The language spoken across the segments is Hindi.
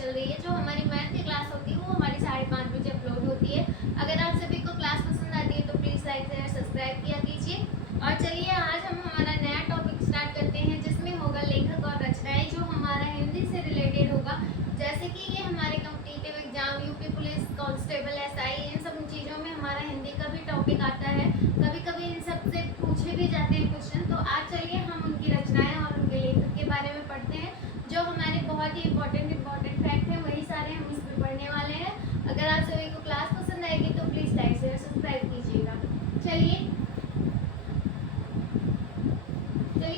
चल रही है, जो हमारी मैथ की क्लास होती है वो हमारी 5:30 बजे अपलोड होती है। अगर आप सभी को क्लास पसंद आती है तो प्लीज़ लाइक शेयर सब्सक्राइब किया कीजिए। और चलिए आज हम हमारा नया टॉपिक स्टार्ट करते हैं, जिसमें होगा लेखक और रचनाएं, जो हमारा हिंदी से रिलेटेड होगा। जैसे कि ये हमारे competitive exam, UP police constable, SI, इन सब चीज़ों में हमारा हिंदी का भी टॉपिक आता है। कभी कभी इन सब से पूछे भी जाते हैं क्वेश्चन। तो आज चलिए हम उनकी रचनाएं और उनके लेखक के बारे में पढ़ते हैं, जो हमारे बहुत ही इंपॉर्टेंट फैक्ट हैं, वही सारे हम इसमें पढ़ने वाले हैं। अगर आप सभी को क्लास पसंद आएगी तो प्लीज़ लाइक शेयर सब्सक्राइब कीजिएगा। चलिए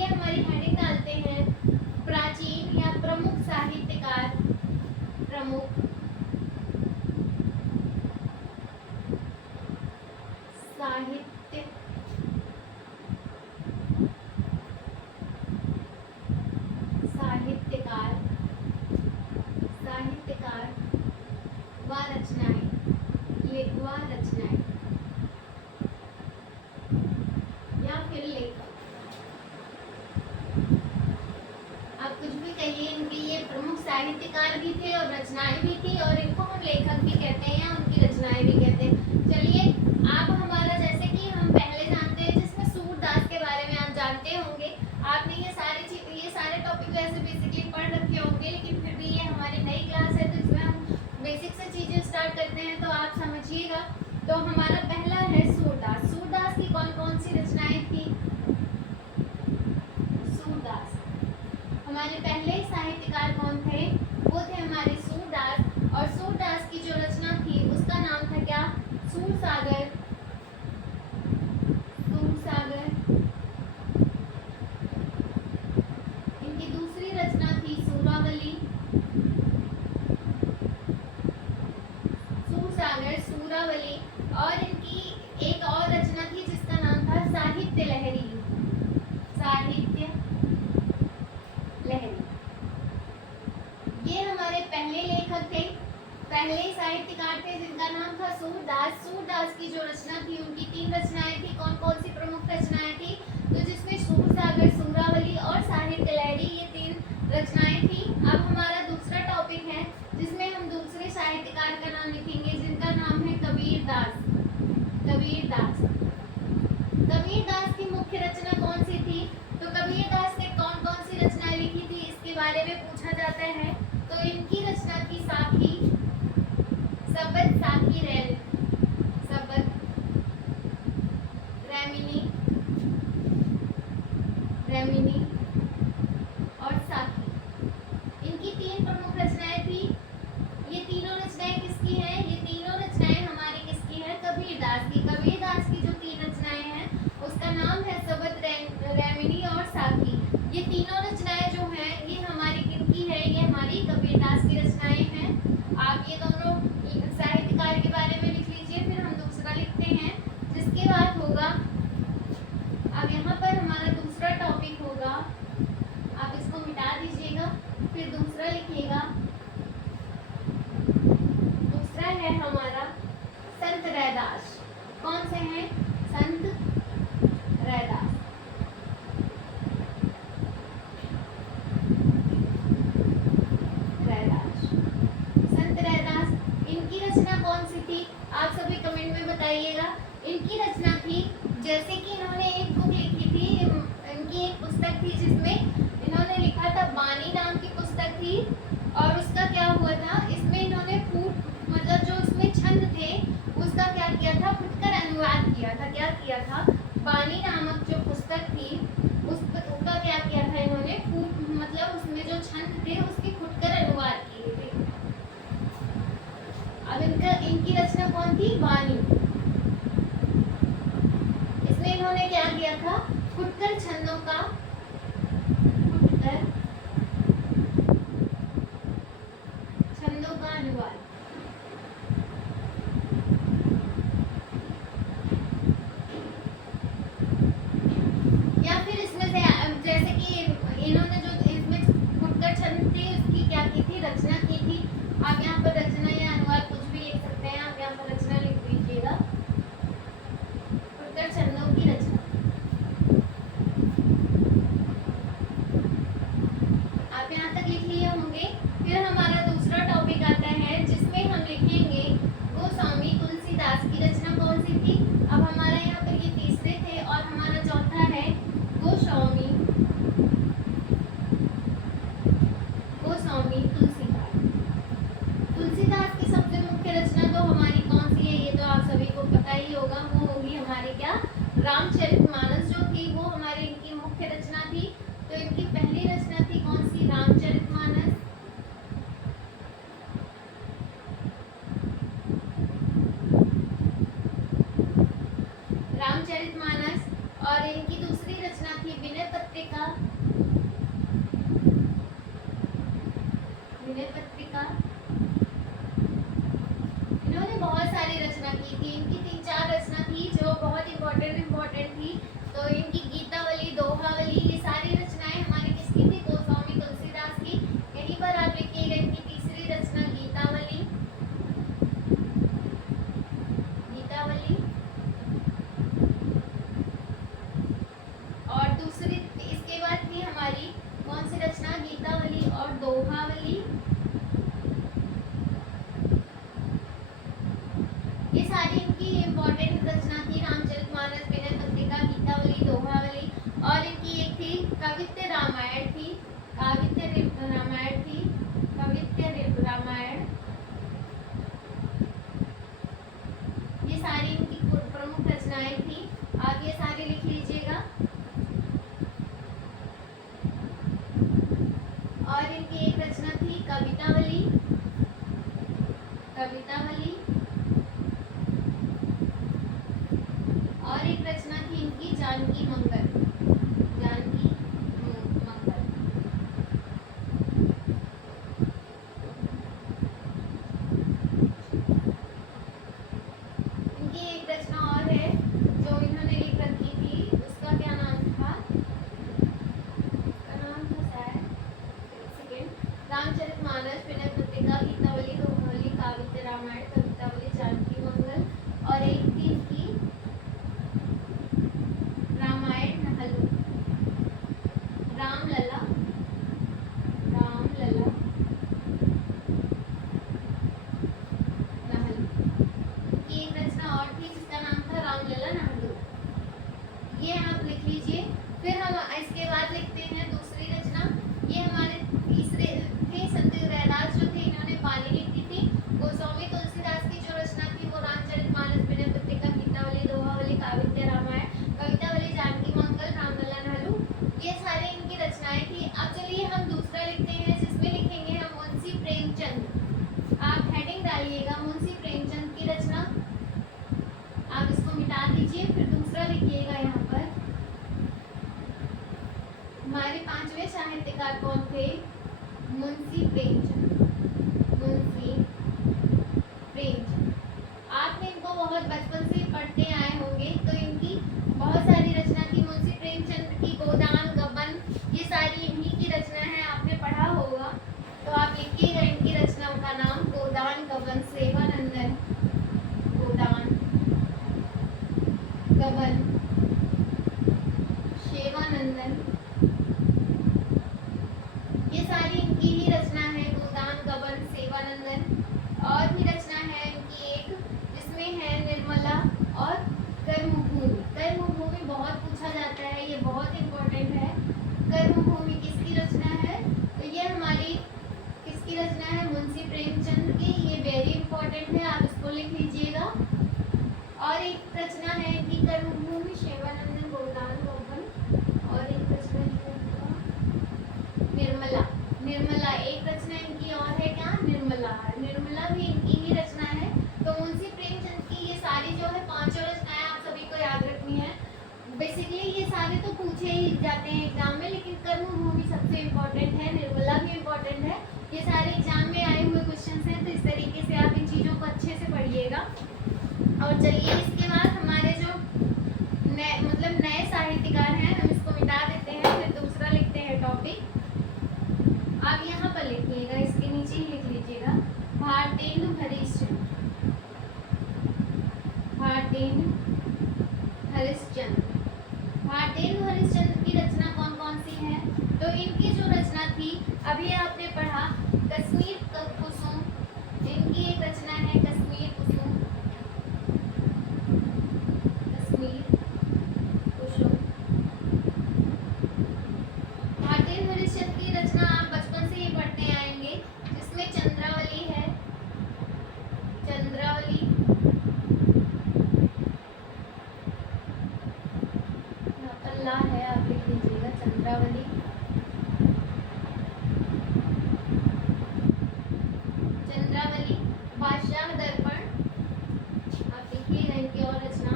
हमारी हेडिंग डालते हैं, प्राचीन या प्रमुख साहित्यकार। प्रमुख साहित्यकार व रचनाएं या फिर लेखक, आप कुछ भी कहिए। इनके ये प्रमुख साहित्यकार भी थे और रचनाएं भी थी, और इनको हम लेखक भी कहते हैं या उनकी रचनाएं भी कहते हैं। चलिए आप हमारा, जैसे कि हम पहले जानते हैं, जिसमें सूरदास के बारे में आप जानते होंगे। आपने ये सारे टॉपिक वैसे बेसिकली पढ़ रखे होंगे, लेकिन फिर भी ये हमारी नई क्लास है तो इसमें हम बेसिक से चीज़ें स्टार्ट करते हैं, तो आप समझिएगा। तो हमारा पहला है सूरदास। सूरदास की कौन कौन सी रचनाएं थी? सूरदास हमारे पहले साहित्यकार कौन थे? वो थे हमारे सूरदास। और सूरदास की जो रचना थी उसका नाम था क्या? सूरसागर। इनकी दूसरी रचना थी सूरावली। सूरावली। और इनकी एक और रचना थी जिसका नाम था साहित्य लहरी। ये हमारे पहले लेखक थे, पहले साहित्यकार थे, जिनका नाम था सूरदास। सूरदास की जो रचना थी, उनकी 3 रचनाएं थी। कौन कौन सी प्रमुख रचनाएं थी? तो जिसमें सूरसागर, सूरावली और साहित्य लहरी, ये 3 रचनाएं थी। अब हमारा दूसरा टॉपिक है, जिसमें हम दूसरे साहित्यकार का नाम लिखेंगे, जिनका नाम है कबीरदास। कबीरदास की मुख्य रचना कौन सी थी? तो कबीरदास ने कौन कौन सी रचनाएं लिखी थी, इसके बारे में पूछा जाता है। तो इनकी रचना थी साखी, सबद, साखी, सबद, रेमिनी और साखी। इनकी 3 प्रमुख रचनाएं थी। ये तीनों रचनाएं किसकी हैं? ये तीनों रचनाएं हमारी किसकी हैं? कबीरदास की। कबीरदास की जो 3 रचनाएं हैं उसका नाम है सबद, रेमिनी और साखी। ये तीनों रचनाएं जो हैं ये हमारी किनकी है? ये हमारी कबीरदास की रचनाएं हैं। आप ये दोनों साहित्यकार के बारे में लिख लीजिए, फिर हम दूसरा लिखते हैं, जिसके बाद होगा, अब यहाँ पर हमारा दूसरा टॉपिक होगा, आप इसको मिटा दीजिएगा, फिर दूसरा लिखिएगा। दूसरा है हमारा संत रैदास। कौन से हैं? संत रैदास। संत रैदास, इनकी रचना कौन सी थी? आप सभी कमेंट में बताइएगा। इनकी रचना थी, जैसे कि इन्होंने एक बुक लिखी थी, इनकी एक पुस्तक थी जिसमें इन्होंने लिखा था, बानी नाम की पुस्तक थी। और उसका क्या हुआ था, इसमें इन्होंने मतलब जो इसमें छंद थे उसका क्या किया था? फुटकर अनुवाद किया था। क्या किया था? बानी नामक जो पुस्तक थी उसका क्या किया था इन्होंने? मतलब उसमें जो छंद थे उसके फुटकर अनुवाद किए थे। अब इनकी रचना कौन थी? बानी। इसमें इन्होंने क्या किया था? फुटकर छंदों का अनुवाद। या फिर इसमें से, जैसे कि इन्होंने जो इसमें फुटकर छंद थे उसकी क्या की थी? रचना की थी। आप यहाँ पर रचना या अनुवाद कुछ भी लिख सकते हैं, आप यहाँ पर रचना लिख दीजिएगा। फुटकर छंदों की रचना। रामचरितमानस जो थी वो हमारे इनकी मुख्य रचना थी। तो इनकी पहली रचना थी कौन सी? रामचरितमानस। रामचरितमानस। और इनकी दूसरी रचना थी विनय पत्रिका। विनय पत्रिका। इन्होंने बहुत सारी रचना की थी। इनकी 3-4 रचना थी जो बहुत इम्पोर्टेंट थी। तो इनकी गीतावली, दोहावली, ये सारी रचनाएं हमारी किसकी थी? गोस्वामी तुलसीदास की। यहीं पर आप लिखिएगा इनकी तीसरी रचना गीतावली। गीतावली। और दूसरी इसके बाद थी हमारी कौन सी रचना? गीतावली और दोहावली। ये सारी इनकी इम्पोर्टेंट रचना थी। रामचरितमानस, विनय पत्रिका, गीतावली, दोहावली। और इनकी एक थी कवित्त रामायण थी। कवित्त रामायण थी। कवित्त रामायण। ये सारी इनकी प्रमुख रचनाएं थी। आप ये सारी लिख लीजिएगा। और इनकी एक रचना थी कवितावली। कवितावली। और एक रचना थी इनकी जानकी मंगल। जानकी मंगल। इनकी एक रचना और है जो इन्होंने लिख रखी थी, उसका क्या नाम था? उसका नाम था शायद, एक सेकेंड, रामचरितमानस, विनय पत्रिका, गीतावली, दोहावली, काव्य रामायण, कवितावली, जानकी मंगल। और एक थी इनकी रामायण नहलू। रामलला। रामलला नहलू की एक रचना और थी जिसका नाम था रामलला नहलू। ये आप लिख लीजिए। फिर हम इसके बाद लिखते हैं दूसरी रचना। ये हमारे तीसरे थे संत रैदास जो थे, इन्होंने वाणी लिखी थी। गोस्वामी तुलसीदास की जो रचना थी वो रामचरितमानस, विनय पत्रिका, गीतावली, दोहावली, काव्य रामायण, कवितावली, जानकी मंगल, रामलला नहलू, ये सारी इनकी रचनाएं थी। अब चलिए हम दूसरा लिखते हैं, जिसमें लिखेंगे हम मुंशी प्रेमचंद। आप हेडिंग डालिएगा मुंशी प्रेमचंद की रचना। आप इसको मिटा दीजिए, फिर दूसरा लिखिएगा। यहाँ पर हमारे 5वें साहित्यकार कौन थे? मुंशी प्रेमचंद। मुंशी प्रेमचंद। आपने इनको बहुत बचपन से पढ़ते आए होंगे। तो इनकी बहुत सारी रचना थी। मुंशी प्रेमचंद की गोदान, गबन, ये सारी इन्हीं की रचना है, आपने पढ़ा होगा। तो आप लिखिएगा इनकी रचनाओं का नाम गोदान, गबन, सेवानंदन। गोदान, गबन, सेवानंदन, ये सारी इनकी ही रचना है। गोदान, गबन, सेवानंदन। और भी रचना है इनकी एक, जिसमें है निर्मला और कर्मभूमि। कर्मभूमि बहुत पूछा जाता है, ये बहुत इम्पोर्टेंट है। कर्मभूमि किसकी रचना है? तो ये हमारी किसकी रचना है? मुंशी प्रेमचंद की। ये वेरी इंपॉर्टेंट है, आप इसको लिख लीजिएगा। और एक रचना है इनकी कर्मभूमि, सेवानंदन, गोदान, गबन। और एक रचना है निर्मला। निर्मला एक रचना इनकी और है, क्या? निर्मला। निर्मला भी इनकी ही रचना है। तो मुंशी प्रेमचंद की ये सारी जो है 5 रचनाएं आप सभी को याद रखनी है। बेसिकली ये सारे तो पूछे ही जाते हैं एग्जाम में, लेकिन कर्मभूमि सबसे इम्पोर्टेंट है, निर्मला भी इम्पोर्टेंट है। ये सारे एग्जाम में आए हुए क्वेश्चन हैं, तो इस तरीके से आप इन चीज़ों को अच्छे से पढ़िएगा। और चलिए इसके बाद हमारे जो नए साहित्यकार हैं, हम इसको मिटा देते हैं, फिर दूसरा लिखते हैं टॉपिक। आप यहाँ पर लिखिएगा, इसके नीचे ही लिख लीजिएगा, भारतेंदु हरिश्चंद्र। भारतेंदु हरिश्चंद्र। भारतेंदु हरिश्चंद्र की रचना कौन कौन सी है? तो इनकी जो रचना थी अभी आपने पढ़ा, कश्मीर कुसुम। इनकी एक रचना है कश्मीर कुसुम। कश्मीर कुसुम। भारतेंदु हरिश्चंद्र की रचना आप बचपन से ही पढ़ते आएंगे, जिसमें चंद्रावली है। चंद्रावली। ला है, आप लिख लीजिएगा चंद्रावली। चंद्रावली, बादशाह दर्पण, आप लिखिएगा इनकी और रचना,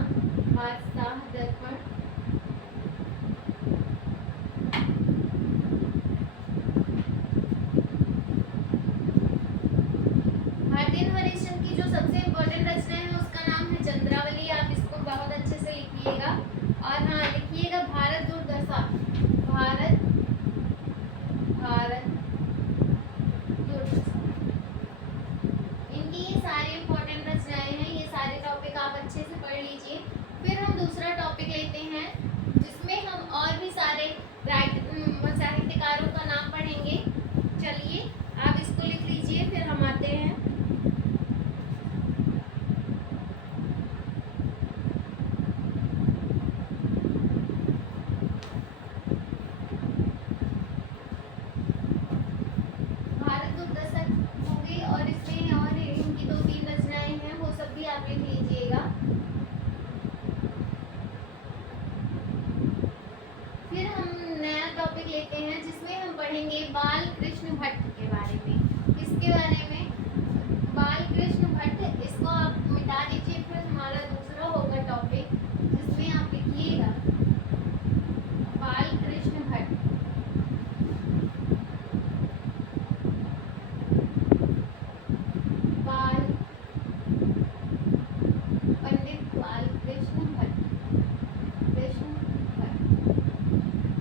बादशाह दर्पण। भारतीय नवरेशन की जो सबसे इम्पोर्टेंट रचना है उसका नाम है चंद्रावली, आप इसको बहुत अच्छे से लिखिएगा। और हाँ लिखिएगा भारत दुर्दशा, भारत भारत दुर्दशा। इनकी ये सारी इम्पोर्टेंट रचनाएं हैं, ये सारे टॉपिक आप अच्छे से पढ़ लीजिए। फिर हम दूसरा टॉपिक लेते हैं जिसमें हम और भी सारे साहित्यकारों का नाम पढ़ेंगे। चलिए आप इसको लिख लीजिए, फिर हम आते हैं। भारत दुर्दशा हो गई और इसमें और इनकी 2-3 रचनाएं हैं, वो सब भी आप लिख लीजिएगा। फिर हम नया टॉपिक लेते हैं जिसमें हम पढ़ेंगे बाल कृष्ण भट्ट के बारे में। इसके बारे में बाल कृष्ण भट्ट, इसको आप मिटा दीजिए, फिर हमारा दूसरा होगा टॉपिक जिसमें आप लिखिएगा बाल कृष्ण भट्ट। बाल पंडित बाल कृष्ण भट्ट, कृष्ण भट्ट।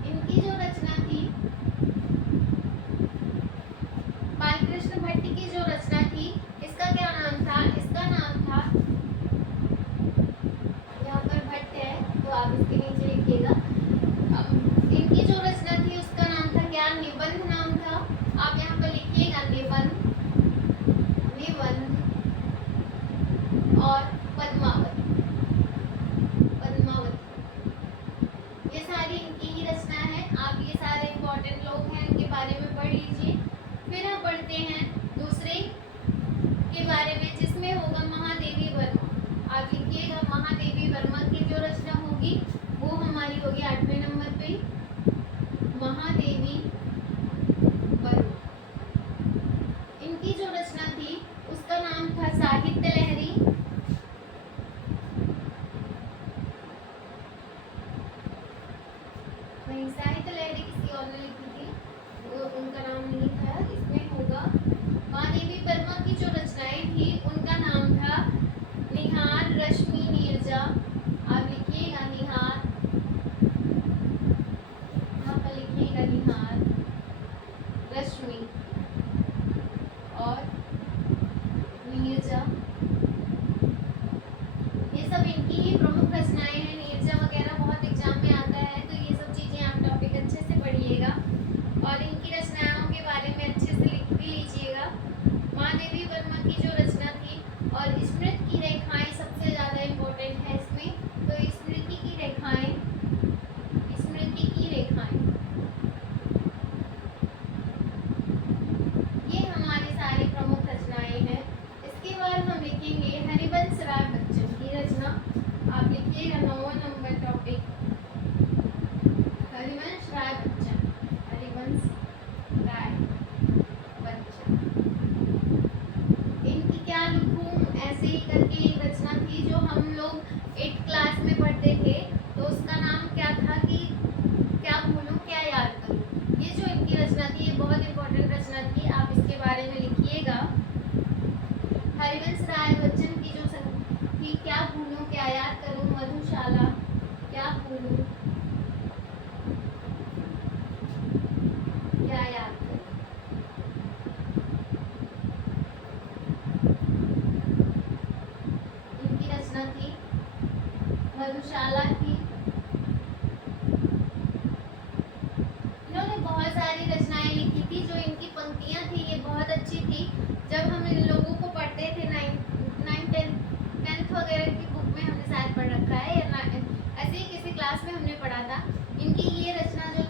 इनकी जो रचना थी, बालकृष्ण भट्ट की जो रचना थी, इसका क्या नाम था? इसका नाम था, यहाँ पर भट्ट है तो आप इसके नीचे लिखिएगा। इनकी जो रचना थी उसका नाम था क्या? निबंध नाम था, आप यहाँ पर लिखिएगा निबंध, निबंध और पद्मावत, पद्मावत। ये सारी इनकी ही रचना है, आप ये सारे इम्पोर्टेंट लोग हैं, इनके बारे में पढ़ लीजिए। फिर हम पढ़ते हैं दूसरे के बारे में जिसमें होगा महादेवी वर्मा, आप लिखिएगा महादेवी वर्मा की जो रचना होगी वो हमारी होगी 8वें नंबर पे, महादेवी वर्मा। इनकी जो रचना थी उसका नाम था साहित्य लहरी, वहीं साहित्य लहरी किसी और ने लिखी थी, वो उनका नाम नहीं था। इसमें होगा महादेवी वर्मा की जो रचनाएं थी उनका नाम था निहार रश्मि नीरजा, आप लिखिएगा निहार, यहाँ पर लिखिएगा निहार रश्मि और नीरजा। ये सब इनकी ही प्रमुख रचनाएं हैं, नीरजा वगैरह बहुत एग्जाम में आता है, तो ये सब चीजें आप टॉपिक अच्छे से पढ़िएगा और इनकी रचनाओं के बारे में अच्छे से लिख भी लीजिएगा। महादेवी वर्मा की जो रचना थी, और स्मृति की रेखाएं सबसे ज़्यादा इम्पोर्टेंट है इसमें, तो स्मृति की रेखाएं, स्मृति की रेखाएं, ये हमारी सारी प्रमुख रचनाएं हैं। इसके बाद हम लिखेंगे हरिवंश राय बच्चन की रचना, आप लिखिएगा 9वां नंबर टॉपिक, हरिवंश राय बच्चन, हरिवंश राय बच्चन। इनकी क्या लिखूं ऐसे ही करके एक रचना थी जो हम लोग 8th क्लास में पढ़ते थे, तो उसका नाम क्या था कि क्या भूलूं क्या याद करूं। ये जो इनकी रचना थी ये बहुत इंपॉर्टेंट रचना थी, आप इसके बारे में लिखिएगा। हरिवंश राय बच्चन की जो थी क्या भूलूं क्या याद करूं, मधुशाला, क्या भूलूं क्या याद करूं। इनकी रचना थी मधुशाला की। इन्होंने बहुत सारी रचनाएं लिखी थी, जो इनकी पंक्तियां थी ये बहुत अच्छी थी। जब हम इन लोगों को पढ़ते थे 9th 10th वगैरह की बुक में हमने शायद पढ़ रखा है, या ऐसे ही किसी क्लास में हमने पढ़ा था। इनकी ये रचना जो